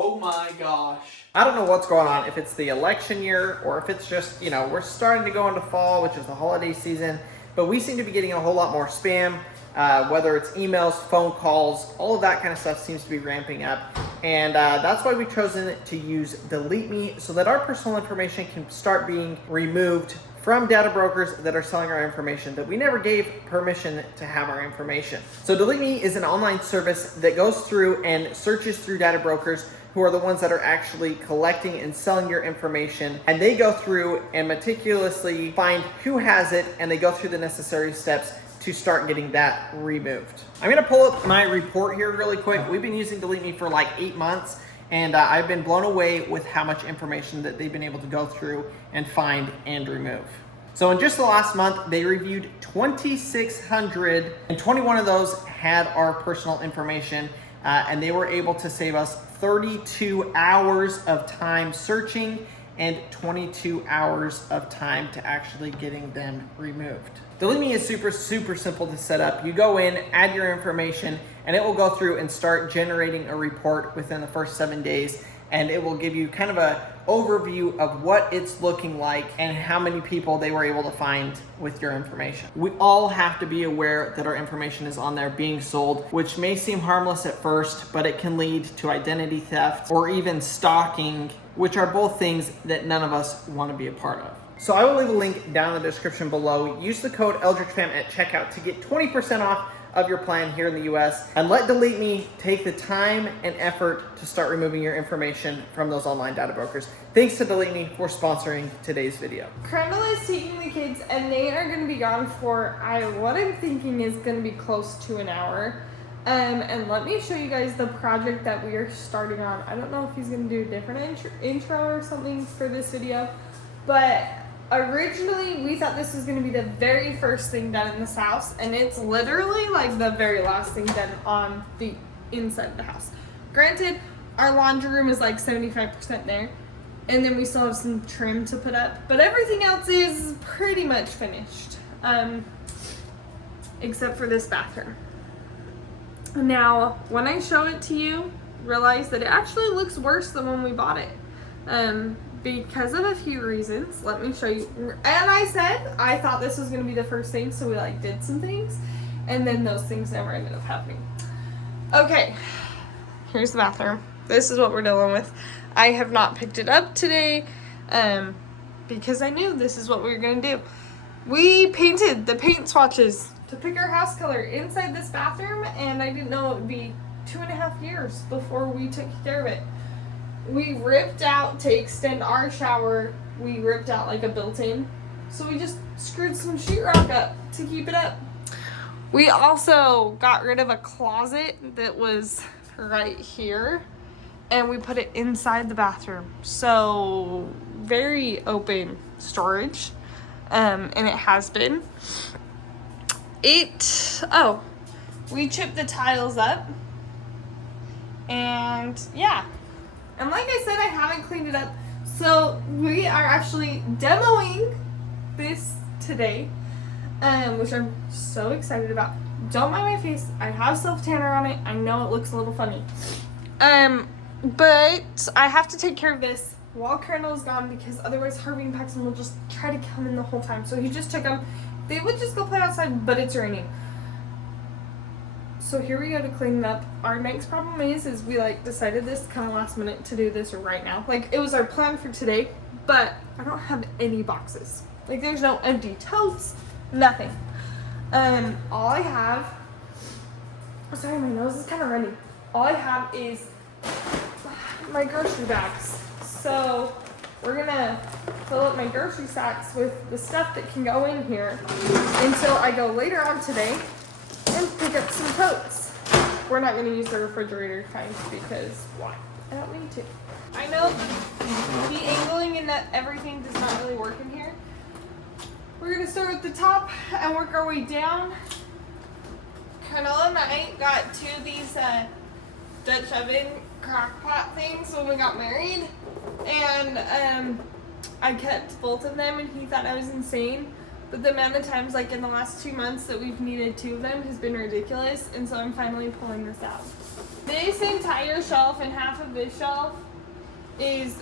Oh my gosh. I don't know what's going on, if it's the election year or if it's just, we're starting to go into fall, which is the holiday season, but we seem to be getting a whole lot more spam, whether it's emails, phone calls, all of that kind of stuff seems to be ramping up. And that's why we've chosen to use Delete Me so that our personal information can start being removed from data brokers that are selling our information that we never gave permission to have our information. So Delete Me is an online service that goes through and searches through data brokers who are the ones that are actually collecting and selling your information. And they go through and meticulously find who has it, and they go through the necessary steps to start getting that removed. I'm gonna pull up my report here really quick. We've been using Delete Me for like 8 months, and I've been blown away with how much information that they've been able to go through and find and remove. So in just the last month, they reviewed 2,600, and 21 of those had our personal information, and they were able to save us 32 hours of time searching and 22 hours of time to actually getting them removed. Delete Me is super simple to set up. You go in, add your information, and it will go through and start generating a report within the first 7 days. And it will give you kind of a overview of what it's looking like and how many people they were able to find with your information. We all have to be aware that our information is on there being sold, which may seem harmless at first, but it can lead to identity theft or even stalking, which are both things that none of us want to be a part of. So I will leave a link down in the description below. Use the code Eldredgefam at checkout to get 20% off of your plan here in the US, and let Delete Me take the time and effort to start removing your information from those online data brokers. Thanks to Delete Me for sponsoring today's video. Crandall is taking the kids and they are going to be gone for, what I'm thinking is going to be close to an hour. And let me show you guys the project that we are starting on. I don't know if he's going to do a different intro or something for this video, but originally we thought this was going to be the very first thing done in this house, and it's literally like the very last thing done on the inside of the house. Granted, our laundry room is like 75% there, and then we still have some trim to put up, but everything else is pretty much finished, except for this bathroom. Now when I show it to you, realize that it actually looks worse than when we bought it, because of a few reasons. Let me show you. And I said I thought this was going to be the first thing, so we did some things, and then those things never ended up happening. Okay, here's the bathroom. This is what we're dealing with. I have not picked it up today because I knew this is what we were going to do. We painted the paint swatches to pick our house color inside this bathroom, and I didn't know it would be 2.5 years before we took care of it. We ripped out, to extend our shower, we ripped out like a built-in. So we just screwed some sheetrock up to keep it up. We also got rid of a closet that was right here, and we put it inside the bathroom. So very open storage, and it has been. We chipped the tiles up, and yeah. And like I said, I haven't cleaned it up. So we are actually demoing this today, which I'm so excited about. Don't mind my face. I have self-tanner on it. I know it looks a little funny. But I have to take care of this while Crandall is gone, because otherwise Harvey and Paxton will just try to come in the whole time. So he just took them. They would just go play outside, but it's raining. So here we go to clean it up. Our next problem is we decided this kind of last minute to do this right now. It was our plan for today, but I don't have any boxes. There's no empty totes, nothing. All I have, sorry, my nose is kind of runny. All I have is my grocery bags. So we're gonna fill up my grocery sacks with the stuff that can go in here until I go later on today and pick up some totes. We're not going to use the refrigerator kind, because why? I don't need to. I know the angling and that everything does not really work in here. We're going to start at the top and work our way down. Carnella and I got 2 of these Dutch oven crock pot things when we got married, and I kept both of them, and he thought I was insane. But the amount of times, in the last 2 months that we've needed 2 of them has been ridiculous, and so I'm finally pulling this out. This entire shelf and half of this shelf is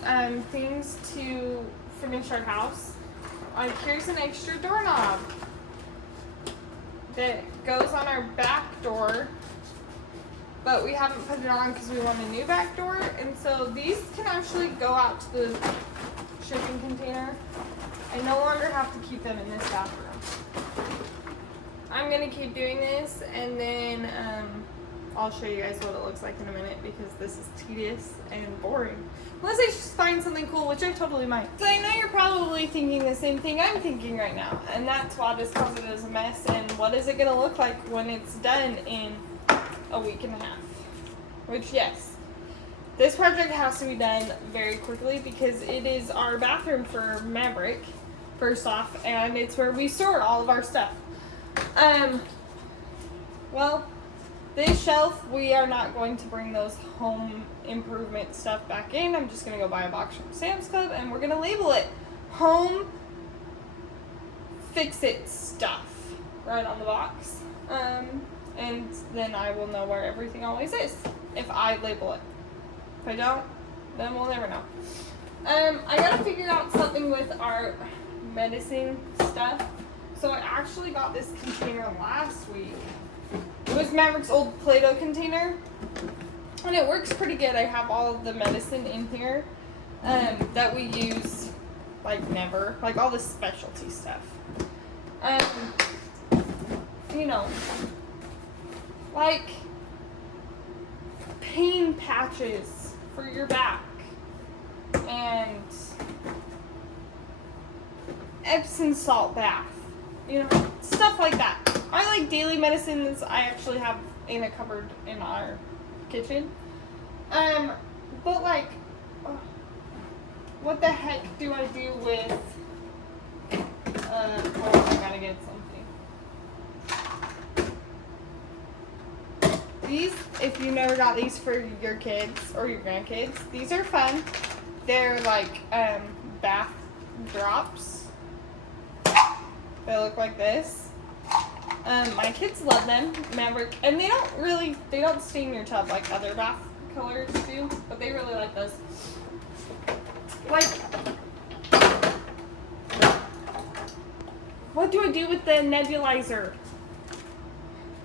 things to finish our house. Like here's an extra doorknob that goes on our back door, but we haven't put it on because we want a new back door, and so these can actually go out to the shipping container. I no longer have to keep them in this bathroom. I'm gonna keep doing this, and then I'll show you guys what it looks like in a minute because this is tedious and boring. Unless I just find something cool, which I totally might. So I know you're probably thinking the same thing I'm thinking right now, and that's why this closet is a mess, and what is it gonna look like when it's done in a week and a half? Which, yes, this project has to be done very quickly because it is our bathroom for Maverick, first off, and it's where we store all of our stuff. Well, this shelf, we are not going to bring those home improvement stuff back in. I'm just going to go buy a box from Sam's Club, and we're going to label it Home Fix-It Stuff right on the box. And then I will know where everything always is if I label it. If I don't, then we'll never know. I got to figure out something with our medicine stuff. So I actually got this container last week. It was Maverick's old Play-Doh container, and it works pretty good. I have all of the medicine in here that we use like never, like all the specialty stuff. You know, like pain patches for your back and Epsom salt bath. You know, stuff like that. I like daily medicines. I actually have in a cupboard in our kitchen. But like, what the heck do I do with, hold on, I gotta get something. These, if you never got these for your kids or your grandkids, these are fun. They're like, bath drops. They look like this. My kids love them, Maverick, and they don't stain your tub like other bath colors do, but they really like those. Like, what do I do with the nebulizer?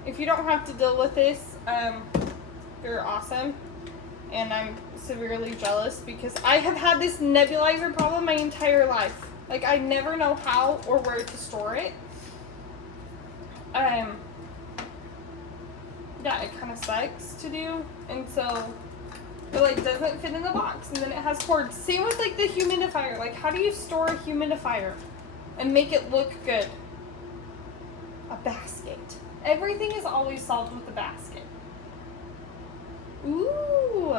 If you don't have to deal with this, they're awesome, and I'm severely jealous because I have had this nebulizer problem my entire life. Like, I never know how or where to store it. Yeah, it kind of sucks to do, and so it like doesn't fit in the box, and then it has cords. Same with like the humidifier. Like, how do you store a humidifier and make it look good? A basket. Everything is always solved with a basket. Ooh,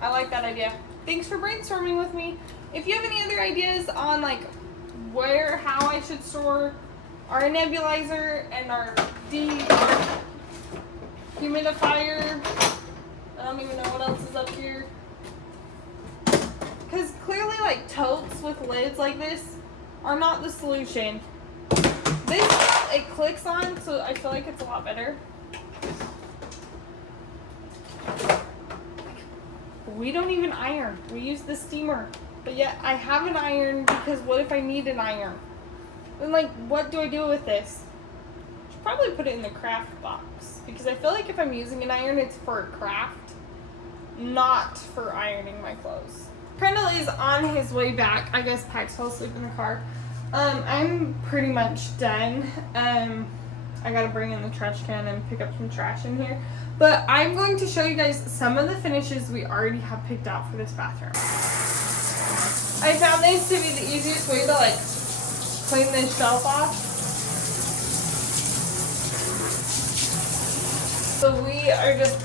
I like that idea. Thanks for brainstorming with me. If you have any other ideas on like how I should store our nebulizer and our humidifier. I don't even know what else is up here. Because clearly like totes with lids like this are not the solution. This stuff, it clicks on, so I feel like it's a lot better. We don't even iron. We use the steamer. But yet I have an iron because what if I need an iron? Then like, what do I do with this? I should probably put it in the craft box because I feel like if I'm using an iron, it's for craft, not for ironing my clothes. Kendall is on his way back. I guess Pax fell asleep in the car. I'm pretty much done. I gotta bring in the trash can and pick up some trash in here. But I'm going to show you guys some of the finishes we already have picked out for this bathroom. I found this to be the easiest way to like clean this shelf off. So we are just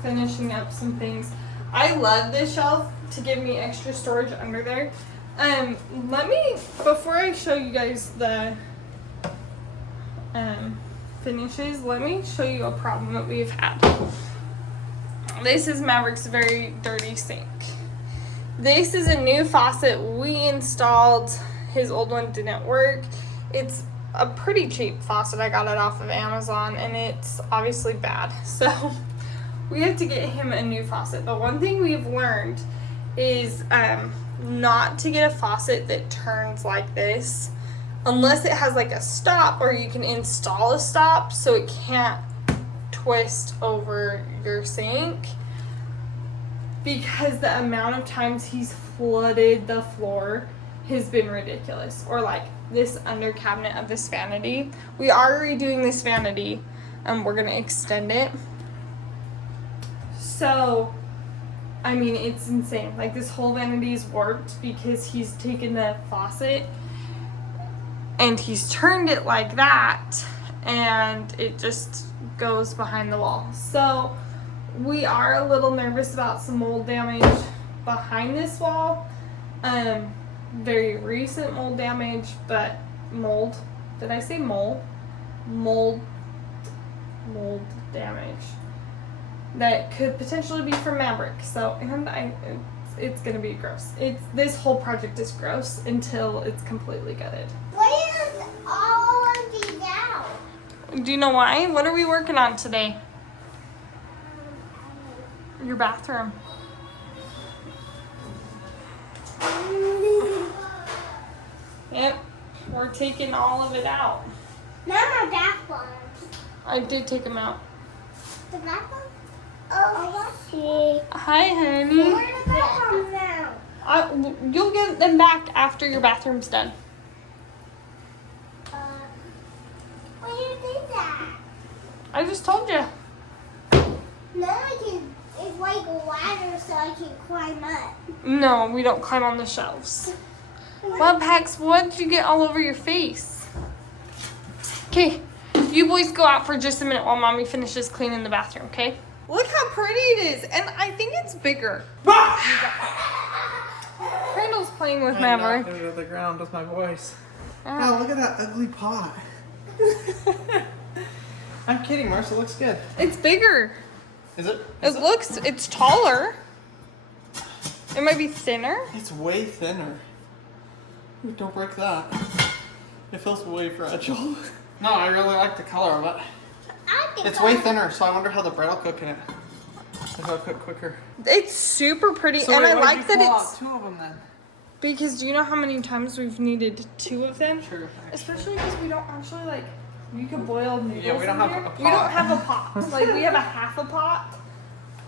finishing up some things. I love this shelf to give me extra storage under there. Before I show you guys the finishes, let me show you a problem that we've had. This is Maverick's very dirty sink. This is a new faucet we installed. His old one didn't work. It's a pretty cheap faucet. I got it off of Amazon and it's obviously bad. So we have to get him a new faucet. But one thing we've learned is not to get a faucet that turns like this unless it has like a stop, or you can install a stop so it can't twist over your sink, because the amount of times he's flooded the floor has been ridiculous. Or like this under cabinet of this vanity. We are redoing this vanity. We're gonna extend it. So, I mean, it's insane. Like this whole vanity is warped because he's taken the faucet and he's turned it like that, and it just goes behind the wall. So we are a little nervous about some mold damage behind this wall. Very recent mold damage, but mold. Did I say mole? Mold damage that could potentially be from Maverick. So, and it's gonna be gross. This whole project is gross until it's completely gutted. Why is all of these out? Do you know why? What are we working on today? Your bathroom. Yep, we're taking all of it out. Not my bath bombs. I did take them out. The bath bombs? Oh, I see. Hi, honey. Where are the bath bombs now? You'll get them back after your bathroom's done. Why do you do that? I just told you. Now I can, it's like a ladder so I can climb up. No, we don't climb on the shelves. Well, Pax, what did you get all over your face? Okay, you boys go out for just a minute while Mommy finishes cleaning the bathroom, okay? Look how pretty it is, and I think it's bigger. Crandall's playing with Maverick. I knocked it to the ground with my voice. Ah. Wow, look at that ugly pot. I'm kidding, Marcia. It looks good. It's bigger. Is it? It's taller. It might be thinner. It's way thinner. Ooh, don't break that. It feels way fragile. No, I really like the color of it. It's way thinner, so I wonder how the bread will cook in it. If it'll cook quicker. It's super pretty, So and wait, I why'd like you that pull it's... out 2 of them then? Because do you know how many times we've needed 2 of them? True. Especially because we don't actually like... You could boil noodles. Yeah, we don't in have here. a pot. We don't have a pot. Like we have a half a pot.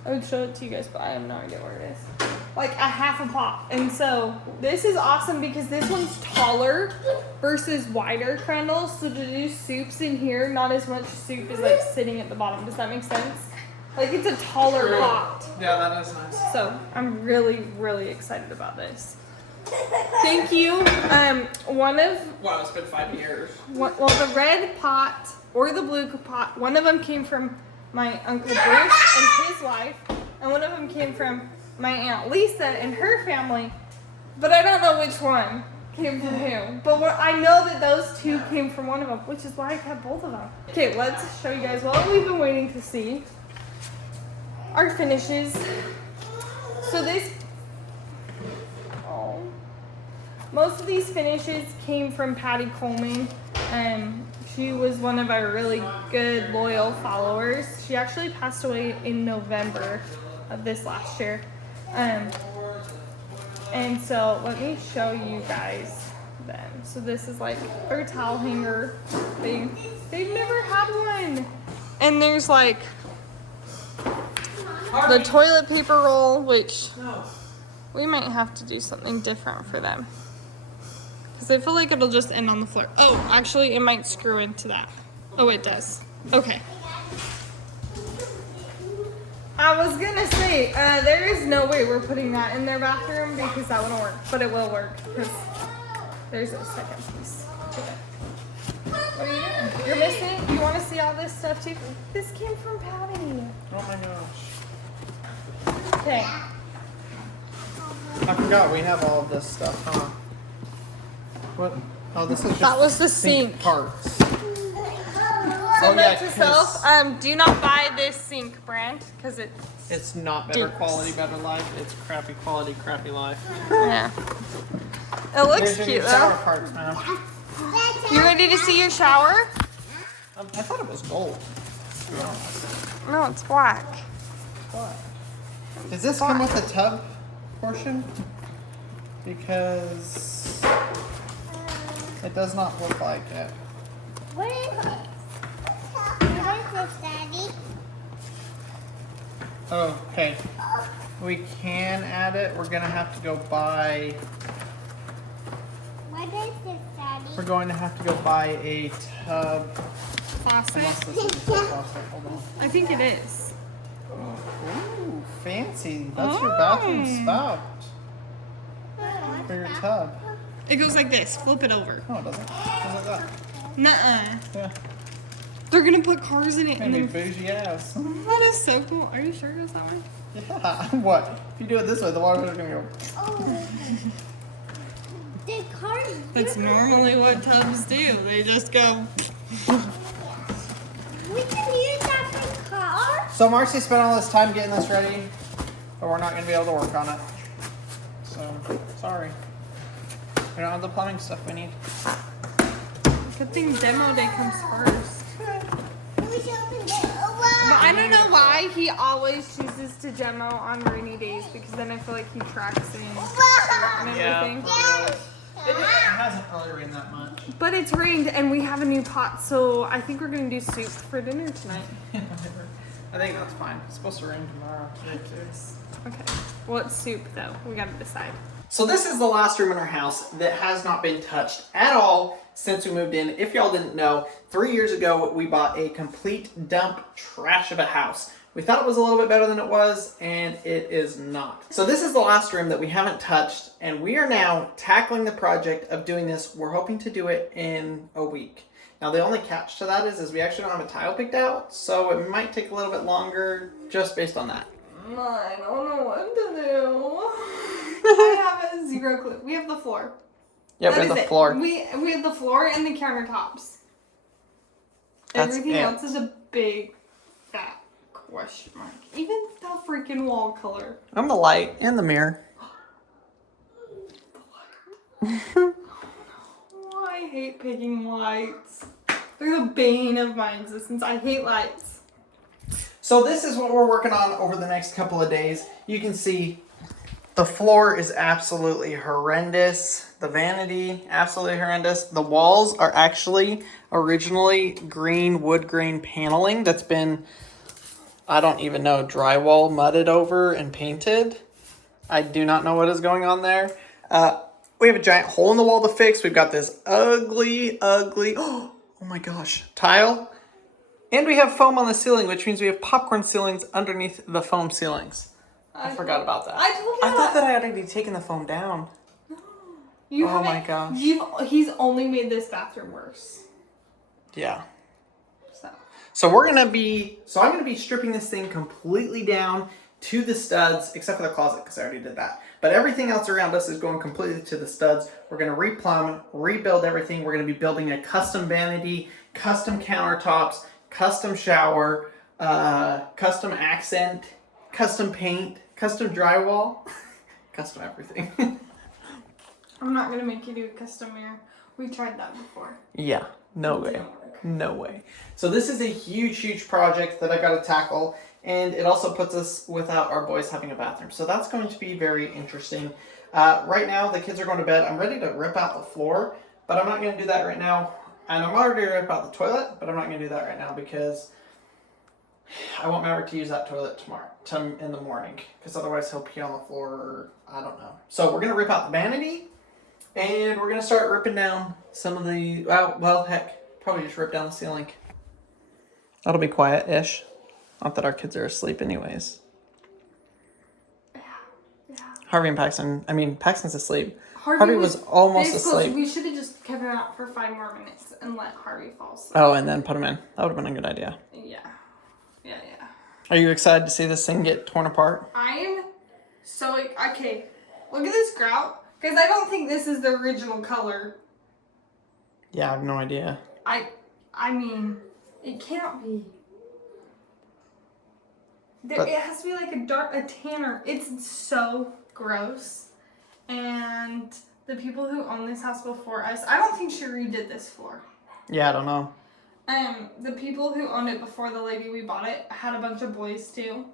I would show it to you guys, but I have no idea where it is. Like a half a pot. And so this is awesome because this one's taller versus wider Crandall. So to do soups in here, not as much soup is like sitting at the bottom. Does that make sense? Like it's a taller True. pot. Yeah, that is nice. So I'm really, really excited about this. Thank you. Wow, it's been 5 years. Well, the red pot or the blue pot, one of them came from my Uncle Bruce and his wife, and one of them came from my Aunt Lisa and her family, but I don't know which one came from who. But I know that those 2 came from one of them, which is why I kept both of them. Okay, let's show you guys what we've been waiting to see. Our finishes. So this... Oh... Most of these finishes came from Patty Coleman. She was one of our really good, loyal followers. She actually passed away in November of this last year. And so let me show you guys them. So this is like their towel hanger thing. They've never had one. And there's like the toilet paper roll, which we might have to do something different for them. Because I feel like it'll just end on the floor. Oh, actually, it might screw into that. Oh, it does. Okay. I was gonna say, there is no way we're putting that in their bathroom because that wouldn't work. But it will work because there's a second piece to it. What are you doing? You're missing? You want to see all this stuff too? This came from Patty. Oh my gosh. Okay. I forgot we have all of this stuff, huh? What? Oh, this is just That was the sink. parts. So Oh, note yeah, to self, do not buy this sink brand because It's not better Dukes. quality, better life. It's crappy quality, crappy life. yeah. It looks Here's your new cute shower though. parts, man. You ready to see your shower? I thought it was gold. To be honest. No, it's black. What? Does this come with the tub portion? Because it does not look like it. What is it? What is this, Daddy? Oh, okay. We can add it. We're gonna have to go buy. What is this, Daddy? We're going to have to go buy a tub. Faucet? Unless this is a faucet. Hold on. I think it is. Ooh, fancy. That's your bathroom spout for your tub. It goes like this. Flip it over. No, it doesn't. It goes like that. Nuh-uh. Yeah. They're gonna put cars in it and Maybe then... bougie ass. That is so cool. Are you sure it goes that way? Yeah. What? If you do it this way, the water's gonna go. Oh. The car. That's normally what tubs do. They just go... We can use that for car. So Marcy spent all this time getting this ready, but we're not gonna be able to work on it. So sorry. We don't have the plumbing stuff we need. Good thing demo day comes first. We should open it. Oh, But wow. I don't know why he always chooses to demo on rainy days, because then I feel like he tracks in and everything. It hasn't really rained that much. But it's rained and we have a new pot, so I think we're gonna do soup for dinner tonight. I think that's fine. It's supposed to rain tomorrow. Okay. What soup though? We gotta decide. So this is the last room in our house that has not been touched at all since we moved in. If y'all didn't know, 3 years ago we bought a complete dump trash of a house. We thought it was a little bit better than it was, and it is not. So this is the last room that we haven't touched, and we are now tackling the project of doing this. We're hoping to do it in a week. Now the only catch to that is we actually don't have a tile picked out, so it might take a little bit longer just based on that. I don't know what to do. I have a zero clue. We have the floor. Yeah, That we is have the it. floor. We have the floor and the countertops. That's Everything it. else is a big fat question mark. Even the freaking wall color. I'm the light and the mirror. Oh, I hate picking lights. They're the bane of my existence. I hate lights. So this is what we're working on over the next couple of days. You can see the floor is absolutely horrendous. The vanity, absolutely horrendous. The walls are actually originally green, wood grain paneling that's been, I don't even know, drywall mudded over and painted. I do not know what is going on there. We have a giant hole in the wall to fix. We've got this ugly, oh my gosh, tile. And we have foam on the ceiling, which means we have popcorn ceilings underneath the foam ceilings. I forgot about that. I told you I thought that I had already taken the foam down. You Oh my haven't- gosh. He's only made this bathroom worse. Yeah. So. I'm gonna be stripping this thing completely down to the studs, except for the closet, because I already did that. But everything else around us is going completely to the studs. We're gonna replumb, rebuild everything. We're gonna be building a custom vanity, custom countertops, custom shower, custom accent, custom paint, custom drywall, custom everything. I'm not gonna make you do a custom mirror. We tried that before. Yeah, no way. No way. So this is a huge, huge project that I got to tackle, and it also puts us without our boys having a bathroom. So that's going to be very interesting. Right now, the kids are going to bed. I'm ready to rip out the floor, but I'm not going to do that right now. And I'm already going to rip out the toilet, but I'm not going to do that right now because I want Maverick to use that toilet tomorrow, in the morning, because otherwise he'll pee on the floor, or I don't know. So we're going to rip out the vanity, and we're going to start ripping down some of the, well, heck, probably just rip down the ceiling. That'll be quiet-ish. Not that our kids are asleep anyways. Yeah. Harvey and Paxton's asleep. Harvey was almost this close. asleep. We should have just kept him out for 5 more minutes and let Harvey fall asleep. Oh, and then put him in. That would have been a good idea. Yeah. Are you excited to see this thing get torn apart? I'm so, okay, look at this grout, because I don't think this is the original color. Yeah, I have no idea. I mean, it cannot be. But- It has to be like a tanner. It's so gross. And the people who owned this house before us, I don't think she redid this floor. Yeah, I don't know. The people who owned it before the lady we bought it had a bunch of boys too.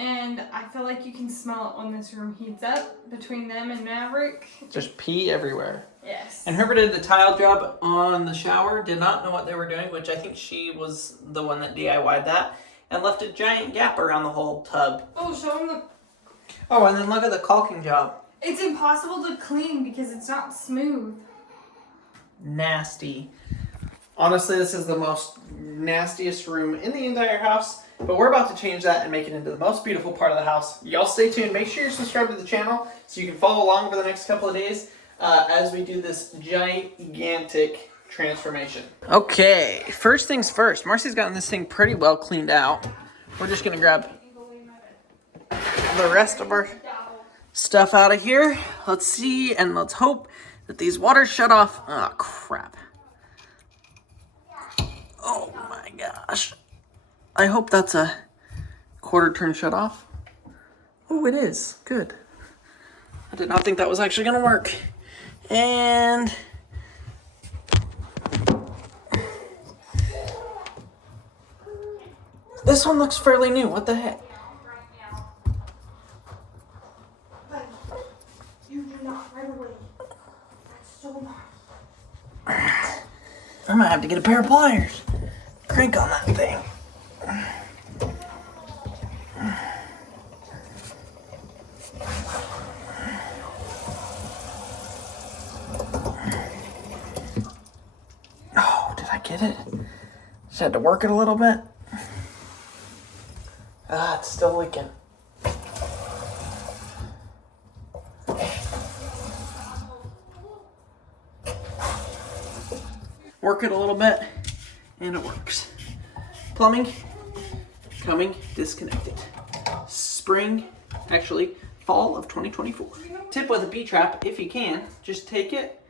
and I feel like you can smell it when this room heats up between them and Maverick. Just pee everywhere. Yes. And whoever did the tile job on the shower did not know what they were doing, which I think she was the one that DIY'd that, and left a giant gap around the whole tub. Oh, show them the... Oh, and then look at the caulking job. It's impossible to clean because it's not smooth. Nasty. Honestly, this is the most nastiest room in the entire house, but we're about to change that and make it into the most beautiful part of the house. Y'all stay tuned. Make sure you're subscribed to the channel so you can follow along for the next couple of days as we do this gigantic transformation. Okay, first things first. Marcy's gotten this thing pretty well cleaned out. We're just gonna grab the rest of our stuff out of here. Let's see, and let's hope that these waters shut off. Oh, crap. Oh my gosh. I hope that's a quarter turn shut off. Oh, it is. Good. I did not think that was actually gonna work. And this one looks fairly new. What the heck? You do not right away. That's so nice. I might have to get a pair of pliers. Crank on that thing. Oh, did I get it? Just had to work it a little bit. Ah, it's still leaking. Work it a little bit, and it works. Plumbing, coming, disconnected. Spring, actually, fall of 2024. Tip with a B-trap, if you can, just take it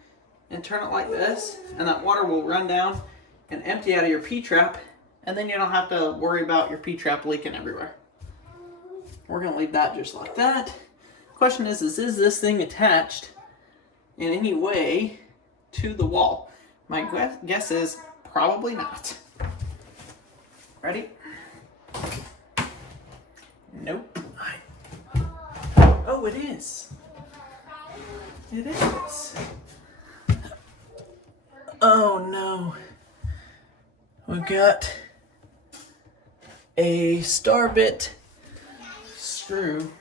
and turn it like this, and that water will run down and empty out of your P-trap, and then you don't have to worry about your P-trap leaking everywhere. We're gonna leave that just like that. Question is this thing attached in any way to the wall? My guess is probably not. Ready? Nope. Oh, it is. It is. Oh no. We got a star bit screw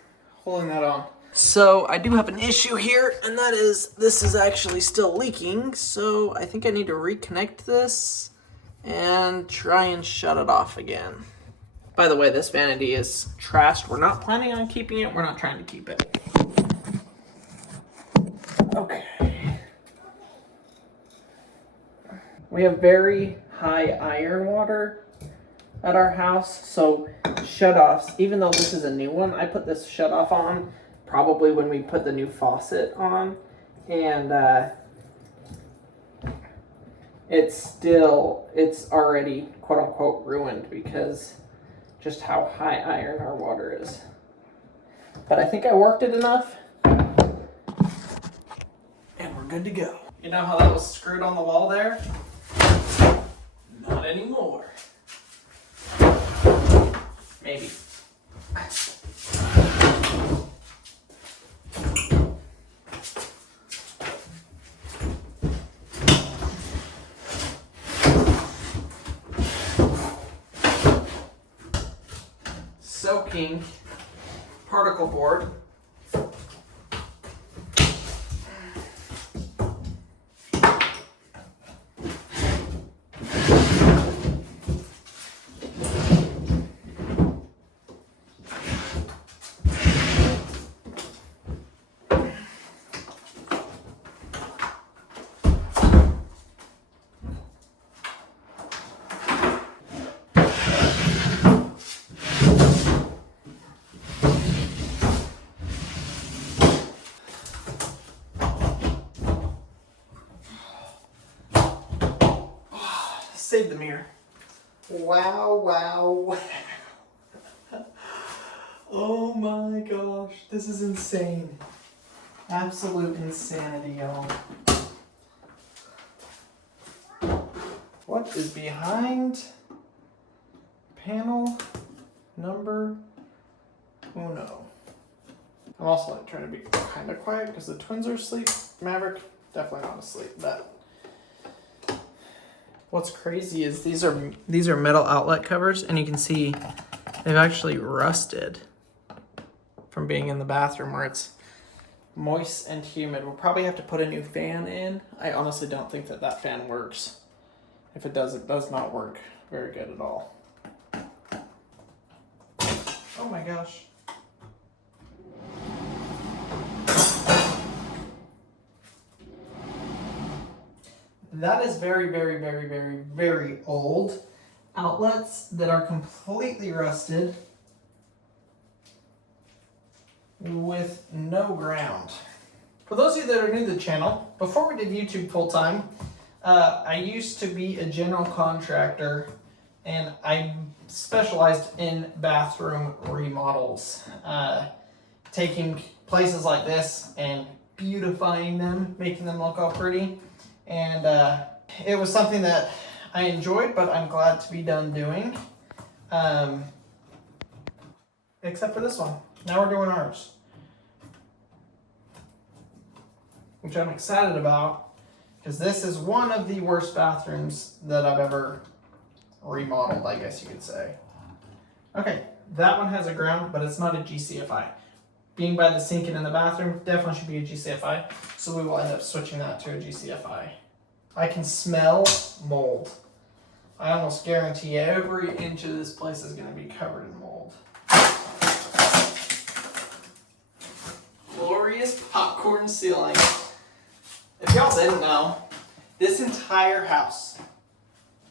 holding that on. So I do have an issue here, and that is this is actually still leaking, so I think I need to reconnect this and try and shut it off again. By the way, this vanity is trashed. We're not planning on keeping it. We're not trying to keep it. Okay. We have very high iron water at our house, so shutoffs, even though this is a new one, I put this shutoff on probably when we put the new faucet on, and it's already quote unquote ruined because just how high iron our water is. But I think I worked it enough, and we're good to go. You know how that was screwed on the wall there? Not anymore. Maybe. Soaking particle board. Save the mirror. Wow, wow, wow. Oh my gosh, this is insane. Absolute insanity, y'all. What is behind panel number also like trying to be kind of quiet because the twins are asleep. Maverick definitely not asleep, but what's crazy is these are metal outlet covers, and you can see they've actually rusted from being in the bathroom where it's moist and humid. We'll probably have to put a new fan in. I honestly don't think that fan works. If it does not work very good at all. Oh my gosh. That is very, very, very, very, very old outlets that are completely rusted with no ground. For those of you that are new to the channel, before we did YouTube full time, I used to be a general contractor, and I specialized in bathroom remodels, taking places like this and beautifying them, making them look all pretty. And it was something that I enjoyed, but I'm glad to be done doing. Except for this one. Now we're doing ours. Which I'm excited about, because this is one of the worst bathrooms that I've ever remodeled, I guess you could say. Okay, that one has a ground, but it's not a GCFI. Being by the sink and in the bathroom, definitely should be a GCFI, so we will end up switching that to a GCFI. I can smell mold. I almost guarantee every inch of this place is going to be covered in mold. Glorious popcorn ceiling. If y'all didn't know, this entire house,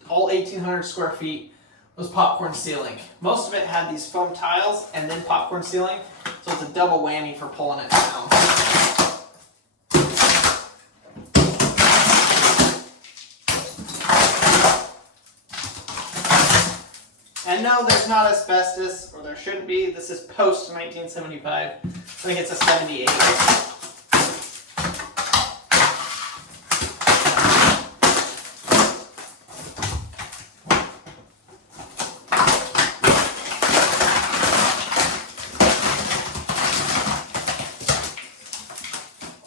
all 1,800 square feet, was popcorn ceiling. Most of it had these foam tiles and then popcorn ceiling, so it's a double whammy for pulling it down. And no, there's not asbestos, or there shouldn't be. This is post 1975. I think it's a 78.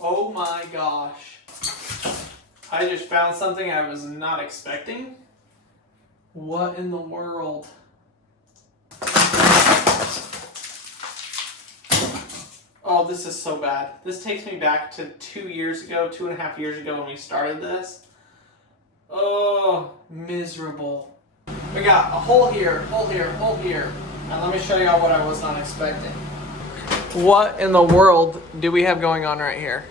Oh my gosh. I just found something I was not expecting. What in the world? Oh, this is so bad. This takes me back to 2 years ago, 2.5 years ago when we started this. Oh, miserable. We got a hole here, hole here, hole here. Now let me show y'all what I was not expecting. What in the world do we have going on right here?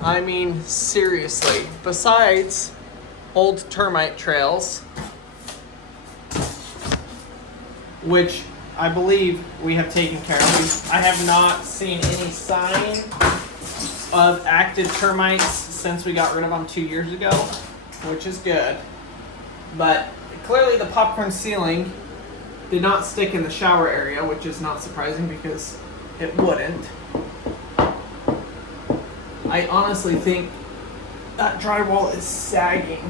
I mean, seriously. Besides old termite trails, which I believe we have taken care of. I have not seen any sign of active termites since we got rid of them 2 years ago, which is good. But clearly the popcorn ceiling did not stick in the shower area, which is not surprising because it wouldn't. I honestly think that drywall is sagging.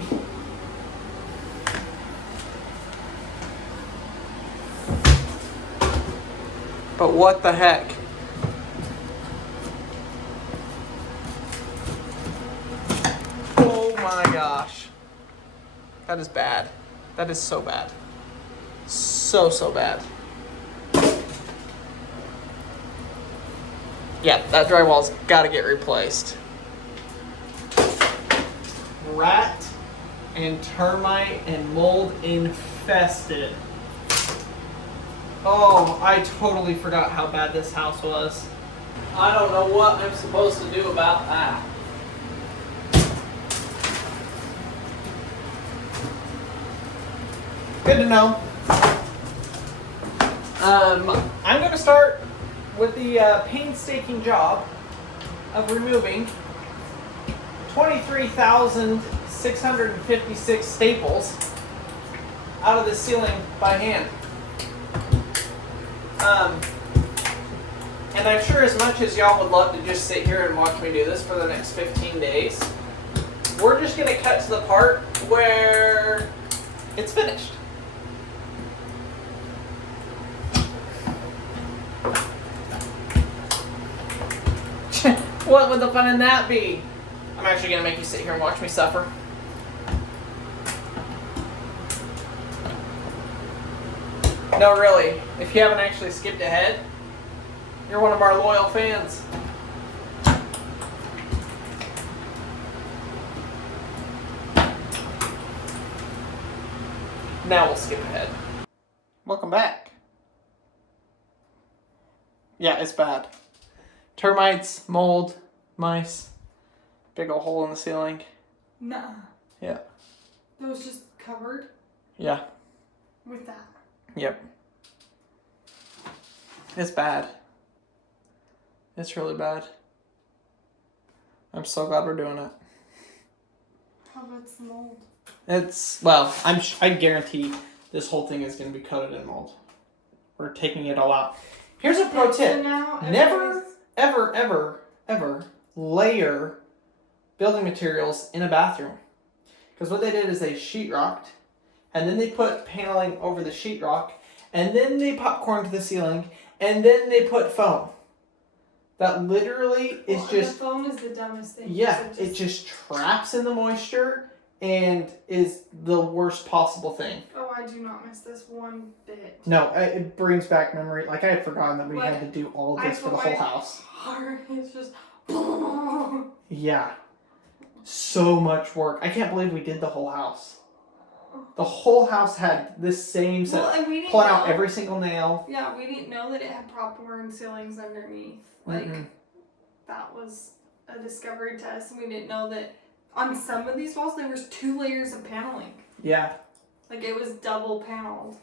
But what the heck? Oh my gosh. That is bad. That is so bad. So bad. Yeah, that drywall's gotta get replaced. Rat and termite and mold infested. Oh, I totally forgot how bad this house was. I don't know what I'm supposed to do about that. Good to know. I'm going to start with the painstaking job of removing 23,656 staples out of the ceiling by hand. And I'm sure as much as y'all would love to just sit here and watch me do this for the next 15 days, we're just going to cut to the part where it's finished. What would the fun in that be? I'm actually gonna make you sit here and watch me suffer. No, really. If you haven't actually skipped ahead, you're one of our loyal fans. Now we'll skip ahead. Welcome back. Yeah, it's bad. Termites, mold, mice, big old hole in the ceiling. Nah. Yeah. That was just covered Yeah. with that. Yep. It's bad. It's really bad. I'm so glad we're doing it. How about the mold? It's, well, I guarantee this whole thing is going to be coated in mold. We're taking it all out. Here's a pro tip. Never, ever, ever, ever layer building materials in a bathroom. Because what they did is they sheetrocked, and then they put paneling over the sheetrock, and then they popcorned the ceiling, and then they put foam. That literally is just... The foam is the dumbest thing. Yeah, it just traps in the moisture and is the worst possible thing. Oh, I do not miss this one bit. No, it brings back memory. Like, I had forgotten that we Like, had to do all of this for the whole house. Heart is just... Yeah. So much work. I can't believe we did the whole house. The whole house had this same set. Well, and we didn't pulling out know- every single nail. Yeah, we didn't know that it had popcorn ceilings underneath. Like, that was a discovery to us. And we didn't know that on some of these walls there was 2 layers of paneling. Yeah. Like, it was double paneled.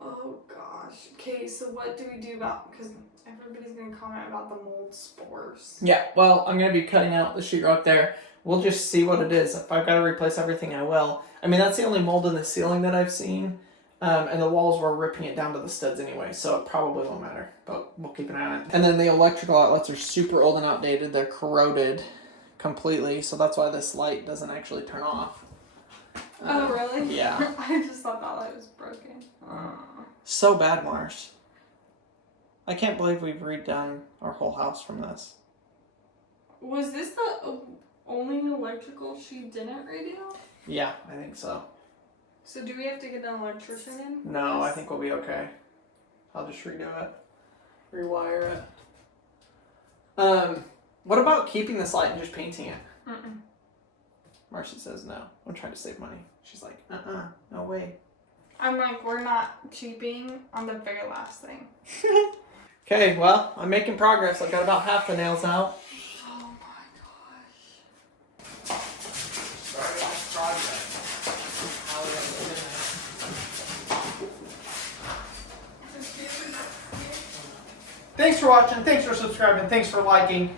Oh, gosh. Okay, so what do we do about... Because everybody's going to comment about the mold spores. Yeah, well, I'm going to be cutting out the sheetrock there. We'll just see what it is. If I've got to replace everything, I will. I mean, that's the only mold in the ceiling that I've seen. And the walls were ripping it down to the studs anyway, so it probably won't matter. But we'll keep an eye on it. And then the electrical outlets are super old and outdated. They're corroded completely, so that's why this light doesn't actually turn off. Oh, really? Yeah. I just thought that light was broken. So bad, Mars. I can't believe we've redone our whole house from this. Was this the only electrical she didn't redo? Yeah, I think so. So do we have to get an electrician in? No, I think we'll be okay. I'll just redo it. Rewire it. What about keeping this light and just painting it? Marcy says no. I'm trying to save money. She's like, no way. I'm like, we're not cheaping on the very last thing. Okay, well, I'm making progress. I got about half the nails out. Oh my gosh. Starting this project. Thanks for watching. Thanks for subscribing. Thanks for liking.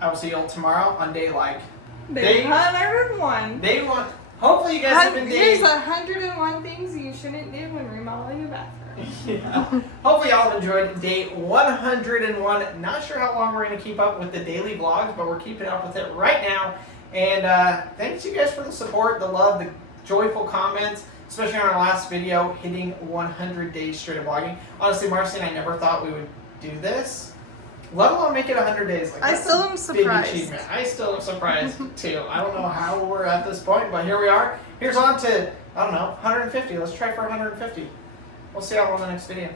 I will see you all tomorrow on day like. Day 101. Day 1. Hopefully you guys have been There's 101 things you shouldn't do when remodeling a bathroom. Yeah. Hopefully y'all have enjoyed day 101. Not sure how long we're going to keep up with the daily vlogs, but we're keeping up with it right now. And thanks you guys for the support, the love, the joyful comments, especially on our last video, hitting 100 days straight of vlogging. Honestly, Marcy and I never thought we would do this, let alone make it 100 days. Like, I still am surprised. Big achievement. I still am surprised too. I don't know how we're at this point, but here we are. Here's on to, I don't know, 150. Let's try for 150. We'll see y'all on the next video.